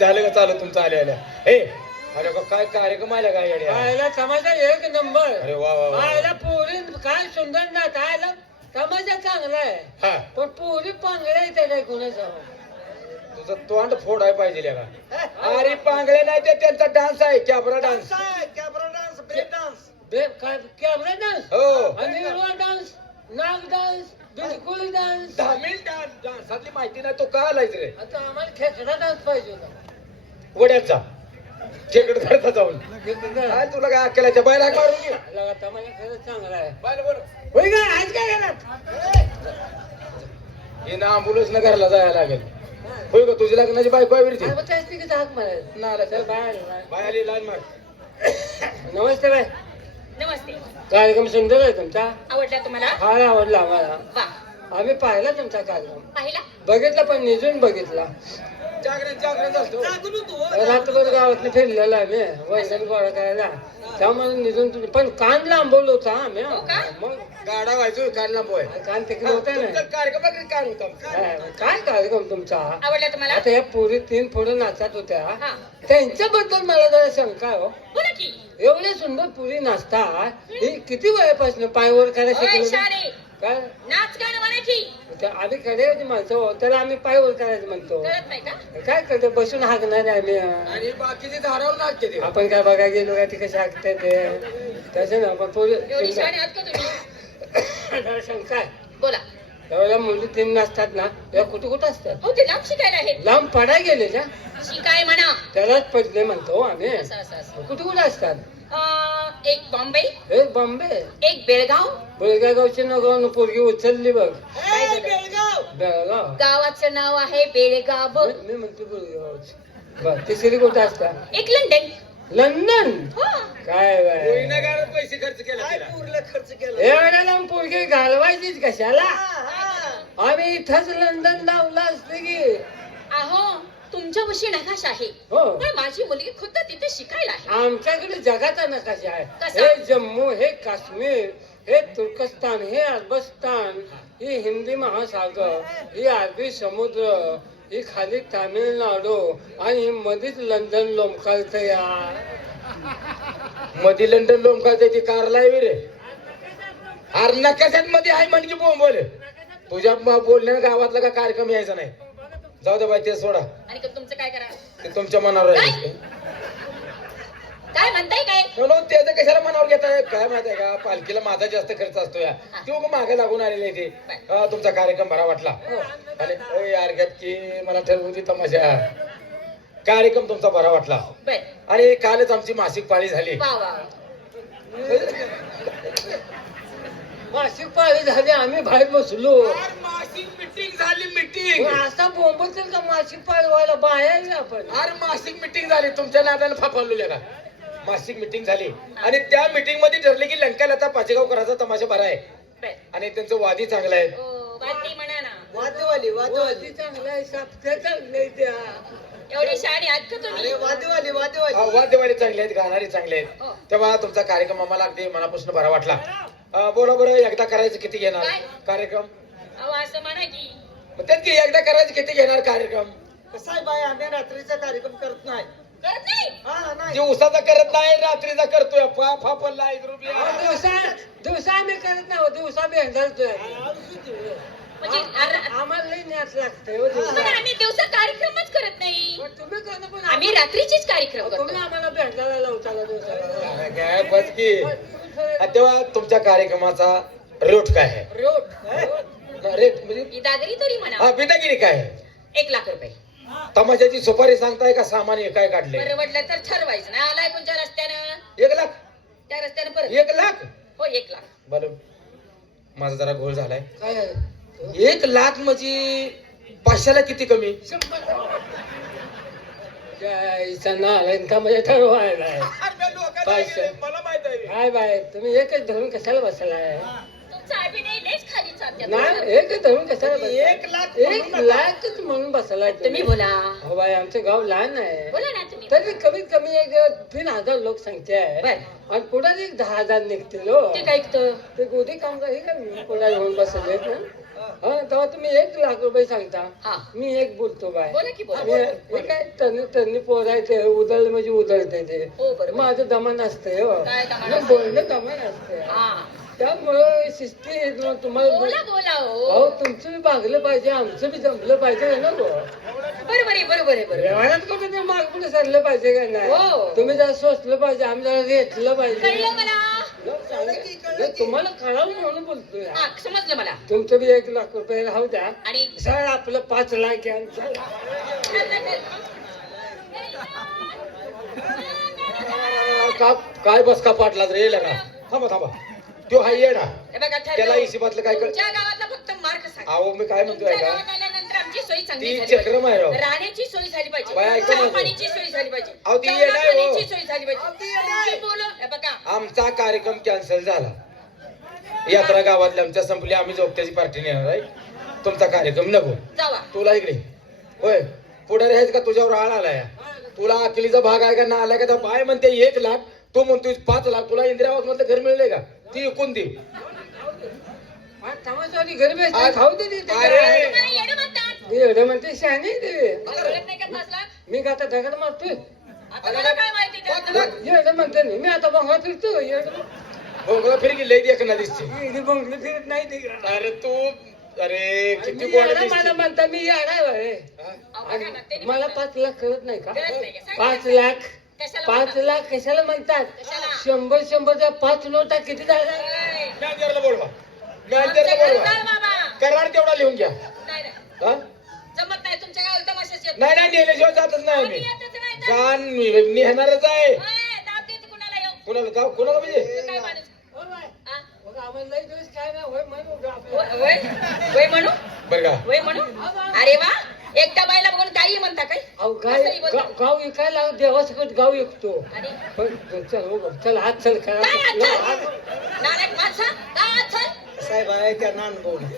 झालं का चालू तुमचं आल्या आल्या हे अरे बा, काय कार्यक्रम आल्या काय येड्या? आयला समाजा एक नंबर. अरे वा वा वा. आयला पोरी काय सुंदर नाच. आयला समाजा चांगला आहे. हा पण पोरी पांगळ्या येते काय कुणाचा. तुझं तोंड फोड आहे पाहिजे का? अरे पांगळे नाही ते त्यांचा डान्स आहे cabaret dance. Cabaret dance, break dance. काय कॅमेरा डान्स हो आणि डान्स, नाग डान्स, बिलकुल डान्स. तामिळ डान्स डान्सातली माहिती नाही तो का आलायच रे? आता आम्हाला खेकडा डान्स पाहिजे होता. वड्याचा खेकड धरता जाऊन काय तुला काय अक्कलाच्या बायला मारून घे. समाजा खरंच चांगला आहे. बायला बोल होय का आज काय करत. हे ना अँब्युलन्स न घरला जायला लागेल. होय का तुझी लग्नाची बायको आहे विरती हाक मारायचं ना रे, चल बाहेर. बाय आली लाईन मार. नमस्ते बाय. नमस्ते. कार्यक्रम सुंदर आहे तुमचा. आवडला तुम्हाला? फार आवडला आम्हाला. वा. आम्ही पाहिला तुमचा कार्यक्रम. पाहिला? बघितला पण निजून बघितला. जागरण जागरण असतो. जागून होतो. रात्रभर गावातनं फिरलेला आम्ही वैजन गोळा करायला. त्यामुळे निजून तुम्ही पण कान लांबवलं होता आम्ही. हो का? मग गाडा व्हायचो काढला बोय कान तिकडे होता तुमचा ना. कार्यक्रम काय होता? काय कार्यक्रम तुमचा. आवडला तुम्हाला? आता या पुरी 3 पुढे नाचत होत्या. हा. त्यांच्याबद्दल मला जरा शंका आहे हो. बोला की. एवढे सुंदर पुरी नाचतात. ही किती वयापासून पायवर करायला ओय शिकले शाणे. काय. नाच गाणं म्हणा की. आम्ही खरे माणसं हो, त्याला आम्ही पायवर करायचं म्हणतो. कळत नाही का? काय करतो बसून हाकणार आहे आम्ही. आणि बाकीचे धारावर नाच केले. आपण काय बघा गेलो का ती कशी हाकते ते तसं ना. पण पोरी एवढी शाणे आहात का तुम्ही? जरा शंका आहे. बोला. एवढ्या मुली 3 नसतात ना या कुठं कुठं असतात. हो ते लांब शिकायला आहेत. लांब पडाय गेले का शिकाय म्हणा. त्यालाच पडले म्हणतो आम्ही. असं असं असं. कुठं कुठं असतात. एक बॉम्बे, हे बॉम्बे एक बेळगाव. बेळगावची नगाव पोरगी उचलली बघ. काय झालं? बेळगाव. बेळगाव. गावाचं नाव आहे बेळगाव. मी म्हणतो बेळगावची. बर तिसरी कुठं असतात. एक लंडन. लंडन. हो. काय बाय कोयना गावात पैसे खर्च केला काय तिला. पूर्ण खर्च केला. एवढ्या लांब पोरगी घालवायचीच कशाला. हा. आम्ही इथंच लंडन लावलं असते की. अहो तुमच्यापाशी नकाश आहे. हो पण माझी मुलगी खुद्द तिथे शिकायला आहे. आमच्याकडे जगाचा नकाशा आहे. कसा? हे जम्मू, हे काश्मीर, हे तुर्कस्तान, हे अरबस्तान, ही हिंदी महासागर, ही अरबी समुद्र, ही खाली तामिळनाडू आणि ही मध्येच लंडन लोंबकालत या. मध्ये लंडन लोंबकाळते ती कारला आहे रे. अरे नकाशात मध्ये आहे म्हणजे बोंबल. तुझ्या बोलण्यानं गावातला का कार्यक्रम यायचा नाही. जाऊ दे बाई ते सोडा. आणि तुमचं काय करा. ते तुमच्या मनावर आहे. काय म्हणताय काय? म्हणून त्याचं कशाला मनावर घेताय काय माहिती आहे का. पालखीला माझा जास्त खर्च असतो या. किंवा मागे लागून आलेले ते तुमचा कार्यक्रम बरा वाटला. आणि ओय यार गप की मला ठरवून ती तमाशा. कार्यक्रम तुमचा बरा वाटला. बर. आणि कालच आमची मासिक पाळी झाली. वा वा. मासिक पाळी झाली आम्ही बाहेर बसलो. मासिक मीटिंग झाली मीटिंग. असा बोंबल का मासिक पाळी व्हायला बाहेर आपण. अरे मासिक मीटिंग झाली तुमच्या नादाला फाफावलेल्या का. मासिक मीटिंग झाली आणि त्या मीटिंग मध्ये ठरले की लंकाला आता पाचेगाव करायचा तमाशा बरा आहे. बर. आणि त्यांचं वादी चांगलं आहे. वाद्य म्हणा ना. वादवाली वादवाली. चांगला आहे सापत्या चांगल्या आहेत त्या. एवढी शाळी आहात का तुम्ही? अरे वादवाली वादवाली. वाद्यवाले चांगले आहेत गाणारे चांगले आहेत. हो. तेव्हा तुमचा कार्यक्रम आम्हाला अगदी मनापासून बरा वाटला. बोला बरं एकदा करायचं किती घेणार काय? कार्यक्रम. अहो असं म्हणा की. मग तेच की एकदा करायचं किती घेणार कार्यक्रम. कसा आहे बाय आम्ही रात्रीचा कार्यक्रम करत नाही. करत नाही. हा नाही. दिवसाचा करत नाही रात्रीचा करतोय. फापला 1 रुपया. दिवसा आम्ही करत नाही हो. दिवसा बी घालतोय. म्हणजे आम्हाला लई न्यास लागतंय हो दिवसा. पण आम्ही दिवसा कार्यक्रमच करत नाही. पण तुम्ही करणं पण आम्ही रात्रीचीच कार्यक्रम तुम्ही करतो. आम्हाला भेटायला लावताला दिवसा. काय बस की. तेव्हा तुमच्या कार्यक्रमाचा रेट काय आहे. रेट म्हणजे ही दादरी तरी म्हणा. हा बिदागिरी काय आहे. 1 लाख रुपये. तमाशाची सुपारी सांगताय का सामान हे काय काढले. बरं वाटलं तर ठरवायचं नाही. आलाय कोणत्या रस्त्यानं. 1 लाख. त्या रस्त्यानं परत. 1 लाख. हो 1 लाख. बरं माझा जरा घोळ झालाय. काय 1 लाख म्हणजे 500ला किती कमी. म्हणजे ठरवायला आहे. पैसे. मला माहित आहे. काय बाय तुम्ही एकच धरून कशाला बसलाय. तुमचा अभिनय लयच खाली चालत्यात. नाही एकच धरून कशाला बसलाय. 1 लाख 1 लाखच म्हणून बसलाय तुम्ही बोला. हो बाय आमचं गाव लहान आहे. बोला ना तुम्ही. तरी कमीत कमी एक 3000 लोकसंख्या आहे. बर. आणि पुढे एक 10,000 निघतील हो. ते काय ऐकतं. ते गोदी कामगार हे काय पुढे घेऊन बसले ना. हा तेव्हा तुम्ही 1,00,000 रुपये सांगता हा. मी एक बोलतो बाय बोला की बोला. हे काय टर्नी पोर आहे ते उधळलं म्हणजे उधळते ते हो, बरोबर. माझं दमन असतंय हो काय दमन नाही, असतंय? बोलणं दमन असतंय हा. त्यामुळं शिस्ती तुम्हाला बोला बोला हो. अहो तुमचं बी भागलं पाहिजे आमचं बी जमलं पाहिजे ना गो बरोबर आहे बरोबर आहे बरोबर. व्यवहारात कुठे ते माग पुढे सरलं पाहिजे का हो. नाही तुम्ही जरा सोचलं पाहिजे आम्ही जरा रेटलं पाहिजे कळलं मला. नाही, तुम्हाला कळावं म्हणून बोलतोय हा समजलं मला. तुमचं बी 1,00,000 रुपये राहू द्या आणि सर आपलं 5,00,000 घ्या चला. काय बस का पाटलाच रे येला का थांबा थांबा तो हा ये ना हे बघा ठरलं. त्याला हिशोबातलं काय कळ तुमच्या गावातला फक्त मार्क सांगा. अहो मी काय म्हणतोय तुमच्या का गावात आल्यानंतर आमची सोय चांगली ती झाली चक्रम आहे राव. पाहिजे. राहण्याची सोय झाली पाहिजे. बाई, ऐका चहा माझं. पाण्याची सोय झाली पाहिजे. अहो, ती जेवणा येणार हो. खाण्याची सोय झाली पाहिजे. तुमची बोलं, हे बघा आमचा कार्यक्रम कॅन्सल झाला यात्रा गावातल्या आमच्या संपली आम्ही जोगत्याची पार्टी नेणार आहे तुमचा कार्यक्रम नको जावा. तुला इकडे होय पुढे राहायचं का तुझ्यावर आळ आलाय तुला अकलीचा भाग आहे का ना आलाय का तर बाय म्हणते 1,00,000 तू म्हणतोय 5,00,000 तुला इंदिरा आवास मधलं घर मिळले का ती एकूण दे हा, तमाशावाली गरीब आहे, आ- खाऊ दे ते अरे. काय? तुम्हाला येडं म्हणतात. मी एवढं म्हणते शहाणे ते मला कळत नाही का 5,00,000? मी का आता दगड मारतोय आता मला काय माहिती त्यातलं? एवढं म्हणते नाही मी आता बंगला फिरतो एवढं भोंगला फिर गेले देखना दिसते एवढी बंगला फिरत नाही ते अरे तू अरे किती मी गोड येडा दिसते मला म्हणता मी येणार आहे हा? अहो, बघा ना, त्यांनी मला म्हणतात. 5,00,000 कळत नाही का कळत नाही का? सांगा. 5,00,000 कशाला 5,00,000 कशाला म्हणतात कशाला? 100 5 नोटा किती झाल्या ए, मॅनेजरला बोलवा आमच्या मॅनेजरला घरी बोलवा जा बाबा. करार तेवढा लिहून घ्या नाही, नाही. हा? जमत नाही तुमच्या गावाला तमाशाच येत नाही नाही नेल्याशिवाय जातच नाही आम्ही आम्ही येतच नाही तर. जाण नेहणारच आहे ए, दाब देते कुणाला येऊ. कुणाला गाव कुणाला म्हणजे तू काय माणूस? हा? मग आम्हाला लई दिवस काय नाही होय म्हणून होय आपलं. होय? होय म्हणू बरं का होय म्हणू अरे वा एकटा बाईला बघून काही म्हणता काय अहो असंही बोलता. गाव विकायला देवासकट गाव विकतो आणि पण चल हो बघ, चल हात चल काय करा अडचण? नालायक माणसा काय अडचण? साहेब आहे त्यांना अनुभव नाही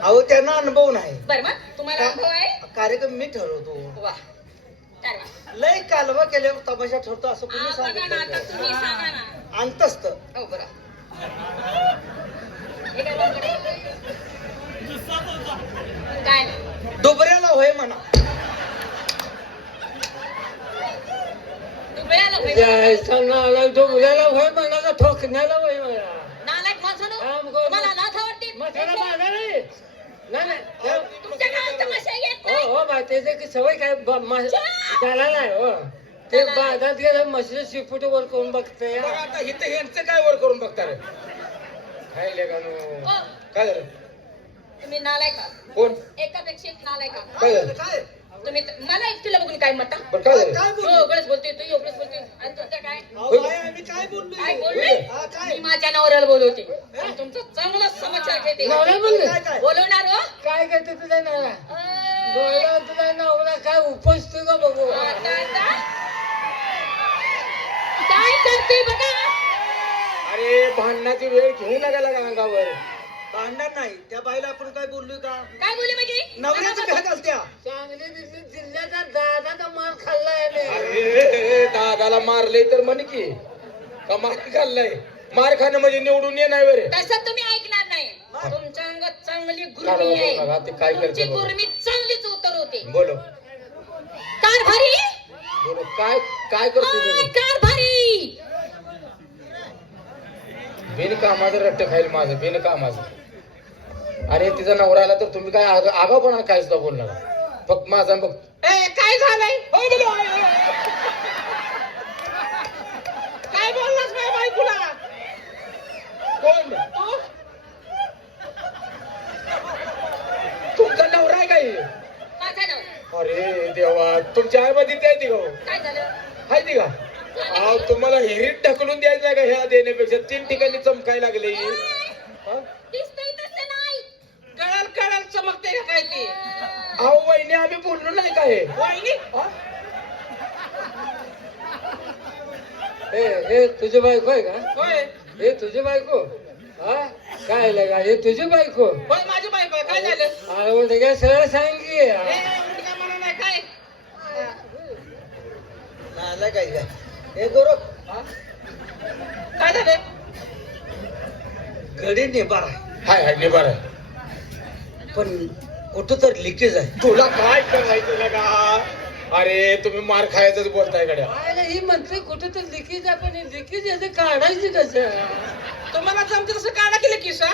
अहो त्यांना अनुभव नाही बरं मग तुम्हाला अनुभव आहे कार्यक्रम मी ठरवतो वा काय वा. लय कालवा केल्यावर तमाशा ठरतो असं हा, कोणी बघा ना आता सांगितलं तुम्ही सांगा ना. अंतस्त हो बरं हे काय बघ काय डोबऱ्याला होय म्हणा तू वेळाला होय. जायचा नाला डोंगराला होय म्हणाला ठोकण्याला होय म्हणा नालायक माणसानो काम करू. मला नाथ आवडते मठाला मागा रे नाही नाही त्या- तुमच्या गावात तमाशा येत हो नाही. हो बा त्याचे की सवय काय त्याला नाही हो ते बाजारात गेलं मशीन शिपूट वर करून बघते बघा आता इथं यांचं काय वर करून बघता रे काय लेगानो हो, काय झालं तुम्ही नालायक आहात. कोण एकापेक्षा एक नालायक आहात. काय झालं काय तुम्ही मला एकटीला बघून काय म्हणता बरं काय झालं काय तू बोललो एवढंच बोलतोय तू एवढंच बोलतोय आणि तुमचं काय अहो, बाई, आम्ही काय काय बोललोय बोलले हा, काय? मी माझ्या नवऱ्याला बोलवते आणि तुमचं चांगला समाचार घेते नवरा बोलले काय काय बोलवणार हो काय करते तुझा नवरा अं, बोला तुझा नवरा काय उपसतो का बघू आता काय करते बघा अरे भांडणाची वेळ घेऊ नका लागा अंगावर भांडण नाही त्या बाईला आपण काय बोललोय का काय बोलले म्हणजे नवऱ्याची भ्या घालत्या चांगली दिसली जिल्ह्याचा दादाचा मार खाल्लाय अरे दादाला मारले तर म्हण की का मार खाल्लाय मार खाणं म्हणजे निवडून ये नाही बरे तसं तुम्ही ऐकणार नाही तुमच्या अंगात चांगली गुरमी बघा, आहे ते काय करते तुमची बघा. गुरमी चांगलीच उतर होते बोलो कार भारी बोलो काय काय करतो आय, तुम्ही कार भारी बिनकामाचं रट्ट खाईल माझं बिनकामाचं आणि तिचा नवरा आला तर तुम्ही काय आगाऊपणा काय सुद्धा बोलणार फक्त माझा बघ काय झालंय काय बोललास माझ्या बायकोला कोण तुमचा नवरा आहे काय काय झालं अरे देवा तुमच्या आई मध्ये आहे ती का हो? काय झालं आहे ती का अहो तुम्हाला हिरीत ढकलून द्यायचं नाही का ह्या देण्यापेक्षा 3 ठिकाणी चमकाय लागले हा? दिसतंय तसं नाही कळाल कळाल चमकते का काय ते अहो वहिनी आम्ही बोललो नाही काय वहिनी हा? हे तुझी बायको आहे का होय हे तुझी बायको हा काय लगा हे तुझी बायको होय माझी बायको आहे. काय झालं अरे म्हणते काय सरळ सांग की ए, उलटी काय म्हणा नाही काय नाला काय काय हे गौरव काय झालं गडी निबार हाय हाय निबार आहे पण कुठं तर लिकेज आहे. तुला काय करायचं लगा? अरे तुम्ही मार खायचंच बोलताय गड्या. आयला ही म्हणते कुठे तर लिकेज आहे, पण लिकेज याचं काढायची कसं? तुम्हाला जमते तसं काढा केलं किसा.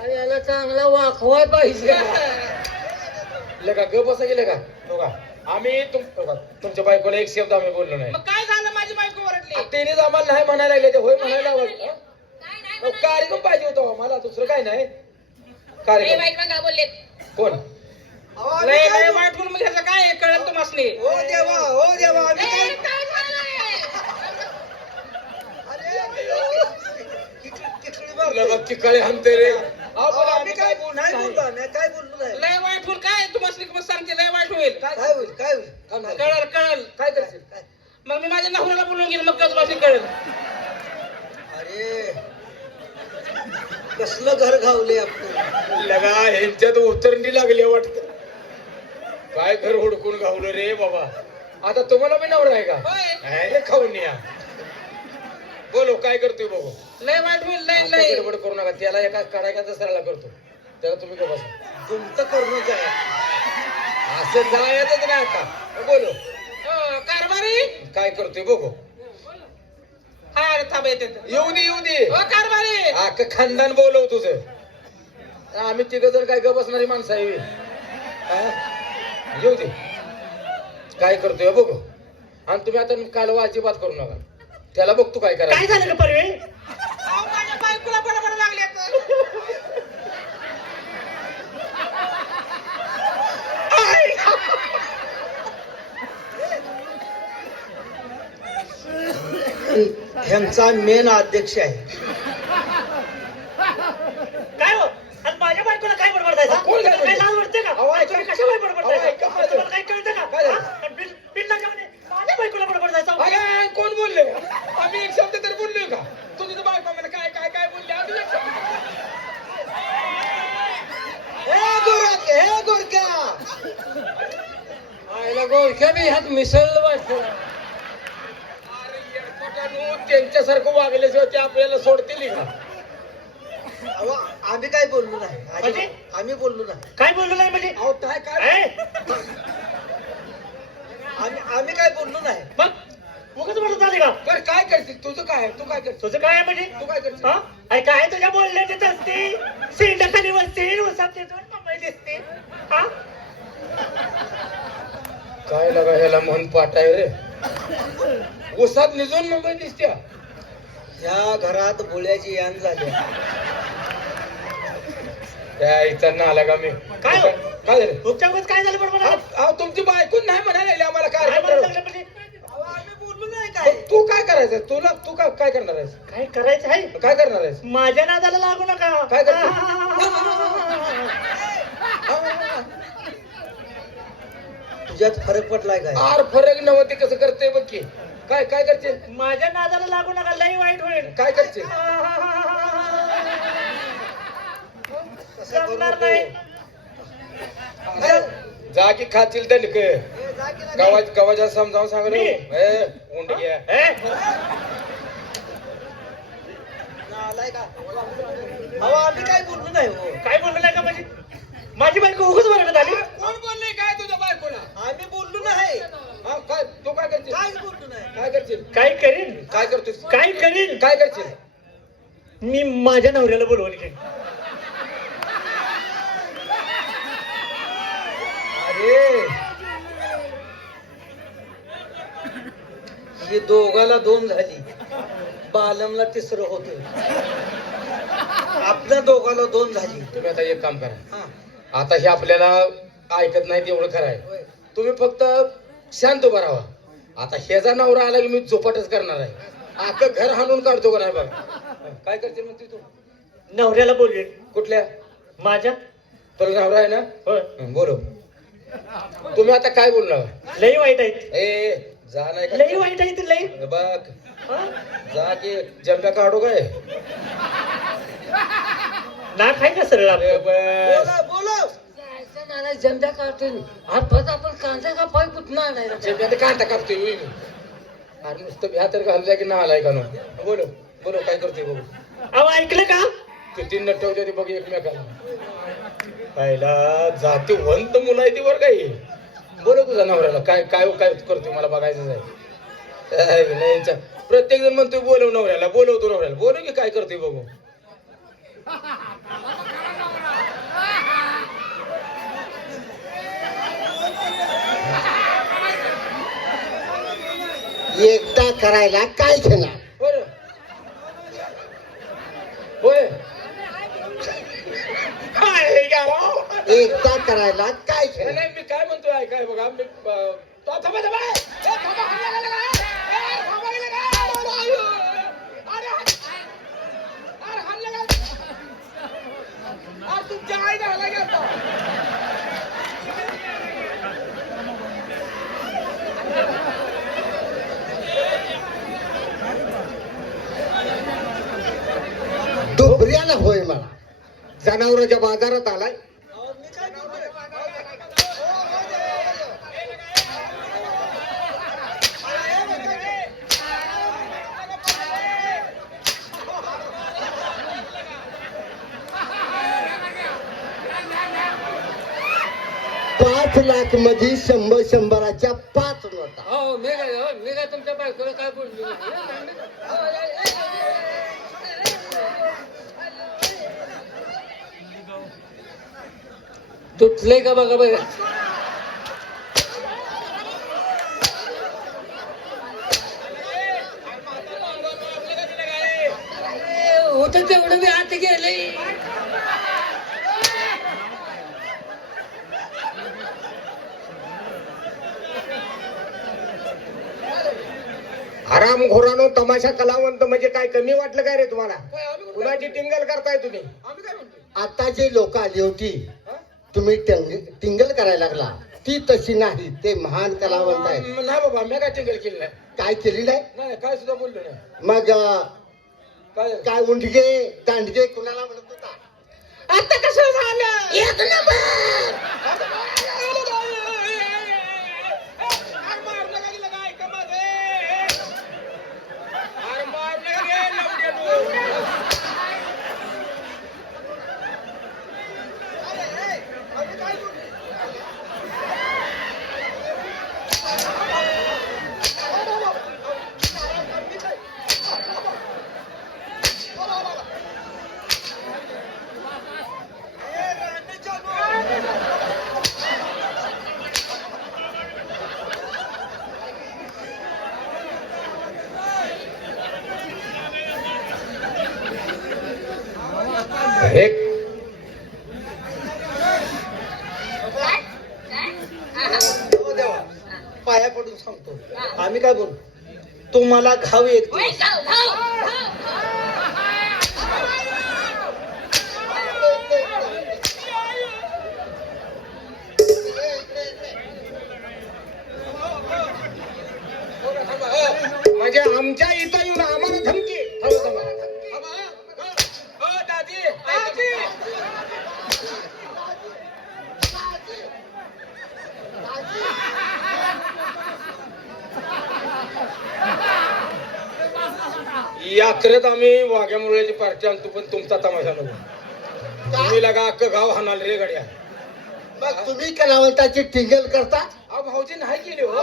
अरे याला चांगला वाखवाय पाहिजे. लगा ग बसा गेले का? हो का? आम्ही तुमच्या बायकोला एक शब्द आम्ही बोललो नाही. मग काय झालं? माझी बायको ओरडली. तेनेच आम्हाला नाही म्हणायला लागले, ते होय म्हणायला लागले. कार्यक्रम पाहिजे होता आम्हाला, दुसरं काय नाही. लय कार्यक्रम वाईट का बोलले? कोण? अहो, आम्ही लय काय लय बोल- वाईट बोलून मग ह्याचं काय कळलं तुम्हासनी? हो देवा, हो देवा, आम्ही काय काय झालंय? किचडी मारतोय. लगा चिकाळे हाणते रे. अहो, पण आम्ही काय नाही बोललो नाही, काय बोललो नाही. लय वाईट होईल काय? तुम्हासनी मग सांगते लय वाईट होईल. काय होईल, काय होईल? थांब, थांब. कळल कळल. काय करशील? काय? मग मी माझ्या नवऱ्याला बोलून गेलो, मग कसं कळल. अरे कसलं घर घावले आपलं. लगा ह्यांच्यात उतरणी लागली वाटत. काय घर हुडकून गावलं रे बाबा. आता तुम्हाला मी नवरा आहे का? होय. आहे खाऊन या. बोलो काय करतोय बघू. लय वाईट होईल, लय आता लय. गडबड करू नका. त्याला एका काढायचा सरळा करतो. त्याला तुम्ही का बसा. तुमचं करणं काय? असं जायचंच नाही आता. बोलो हो, कारभारी. काय करतोय बघू. हा थांब येते. येऊ दे येऊ दे. हो कारभारी. अख्खं खानदान बोलव तुझं. आम्ही तिघ जर काय ग बसणारी माणसं आहे. हा? येऊ दे. काय करतोय बघू. आणि तुम्ही आता कालवा अजिबात करू नका. त्याला बघतो काय काय करायचं. झालं का परवे? अहो, माझ्या बायकोला बडबड लागले. ह्यांचा मेन अध्यक्ष आहे. काय हो? आणि माझ्या बायकोला काय बडबडतायचा? कोण काय काय लाज वाटते का? अहो, ऐका. तुम्ही कशाला अहो, बडबडतायचा? ऐका माझं. तुम्हाला काही कळतं का? काय झालं? हा? आणि बिल लागल्यामध्ये माझ्या बायकोला बडबडतायचा? अगं, कोण बोलले? आम्ही एक शब्द तर बोललोय का? तुझी तर बायको मला काय काय काय बोलले. आम्ही एक शब्द. हे गोरक्या आईला गोळख्या बी ह्यात मिसळलं वाटतं. अरे येडपटांनो, त्यांच्यासारखं वागल्याशिवाय ते आपल्याला सोडतील का? अहो, आम्ही काय बोललो नाही. म्हणजे? आम्ही बोललो नाही. काय बोललो नाही म्हणजे? अहो काय काय ए? आम्ही काय बोललो नाही. मग उगाच बोलत आले का? बरं काय करशील? तुझं काय? तू काय करशील? तुझं काय आहे म्हणजे? तू काय करशील? हा? अरे काय तुझ्या बोलण्यात असते? शेंडा खाली बसते, उसात येतो, मुंबई दिसते. हा? काय लगा ह्याला मन पाठाय रे. उसात निजून मुंबई दिसत्या. ह्या घरात बोळ्याची यान झाली. त्या इथं ना आला का मी. काय हो? काय झालं? तुमच्या उगाच काय झालं बडबड? अहो, तुमची बायको नाही म्हणायला लागली आम्हाला काय काय करणार? बोलायला लागलं म्हणजे? अहो, आम्ही बोललो नाही काय. तू काय करायचं? तू काय करणार आहेस? काय करायचं आहे? काय करणार आहेस? माझ्या नादाला लागू नका. काय करतो? तुझ्यात फरक पडलाय काय? आर फरक नव्हते कसं करते बघ की. काय काय करते? माझ्या नादाला लागू नका, लई वाईट होईल. काय करते? कसं करू जमणार नको. नाही. जा की खातील दणक. ए, जा की नाही. गवाच्या समजावून सांगलो. मी? उंड घ्या. ए? नालाय का? अहो, आम्ही काय बोललो नाही हो. काय बोललो नाही का म्हणजे? माझी बायको उगाच बरगडत आली. कोण बोलले काय तुझ्या बायकोला? आम्ही बोललो नाही. हा काय तू काय करशील? काय बोललो नाही. काय करशील? काय करीन? काय करतोस? काय करीन? काय करशील? मी माझ्या नवऱ्याला बोलवली की. अरे ही दोघाला दोन झाली. बालमला तिसरं होत. आपल्या दोघाला दोन झाली. तुम्ही आता एक काम करा. हा. आता हे आपल्याला ऐकत नाही तेवढं खरं आहे. होय. तुम्ही फक्त शांत उभा राहा. आता ह्याचा नवरा आला की मी चोपाटच करणार आहे. अख्खं घर हाणून काढतो का नाही बघ. काय करते म्हणते तू? नवऱ्याला बोलले. कुठल्या? माझ्या? तुला नवरा आहे ना? होय. बोलो. तुम्ही आता काय बोलणार? लई वाईट आहेत. ए जा नाही का? लई वाईट आहेत लई. बघ हा? जा की जमला काढू काय? ना खाय ना सरळ आपलं. ए, बस. बोला बोला. जायचं मला जमद्या काढतो. हातपात आपण कांदा का पाय कुठं आणायला? जमल्याने कांटा कापतोय मी. अरे नुसतं भ्या तर घालू द्या की ना आलाय का नो. बोलो बोलो काय करतोय बघू. अहो ऐकलं का? किती नटवते ते बघ एकमेकाला. पहिला जातीवंत मुलं आहे ती बरं काही बोलव तुझ्या नवऱ्याला काय काय काय करतोय मला बघायचं आहे. प्रत्येक जण म्हणतोय बोलव नवऱ्याला बोलवतो नवऱ्याला बोलव की काय करतोय बघू. एकदा करायला काय घेणार? बरं होय काय हे काय राव? एकदा करायला काय नाही, घेणार? नाही मी काय म्हणतोय ऐकाय बघा मी तो थांबा थांबा ए, थांबा, हाणलं गेलं का? ए, थांबा गेलं का? अरे, अरे, हाणलं का? अरे, तुमच्या आईने हाणलं गेलं. दुबऱ्याला होय मला. जनावरांच्या बाजारात आलाय. अहो, मी काय बोलतोय? पाच लाख मध्ये शंभराच्या 5 नोटा. हो मी काय तुमच्या बायकोला काय बोललो नाही. तुटले का बघा बघा. होत तेवढं मी आत गेले. हरामखोरानो, तमाशा कलावंत म्हणजे काय कमी वाटलं काय रे तुम्हाला? काय आम्ही कुठं- कुणाची टिंगल करताय तुम्ही? आम्ही काय म्हणतोय आता जे लोक आली होती हा? तुम्ही टिंगल करायला लागला, ती तशी नाही. ते महान कलावंत आहे. नाही बाबा मी काय टिंगल केली नाही. काय केली नाही? नाही काय सुद्धा बोललो नाही. मग काय काय उंडगे दांडगे कुणाला म्हणत होता? आता कसं झालं? एक नंबर. हे हो देवा, पाया पडून सांगतो. आम्ही काय बोलू? तुम्हाला घाव एक होय, दिवस. धाव, धाव, धाव. म्हणजे आमच्या इथं येऊन आम्हाला धमकी. यात्रेत आम्ही वाघ्या मुरळ्याची पार्टी आणतो पण तुमचा तमाशा नको. तुम्ही लगा अख्खं गाव हाणाल रे गड्या. मग तुम्ही कलावंताची टिंगल करता? अहो भाऊजी नाही केली हो.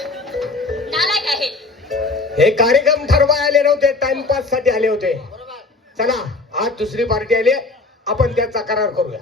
नालायक आहे. हे कार्यक्रम ठरवाय आले नव्हते, टाइमपास साठी आले होते. चला आज दुसरी पार्टी आली, आपण त्याचा करार करूया.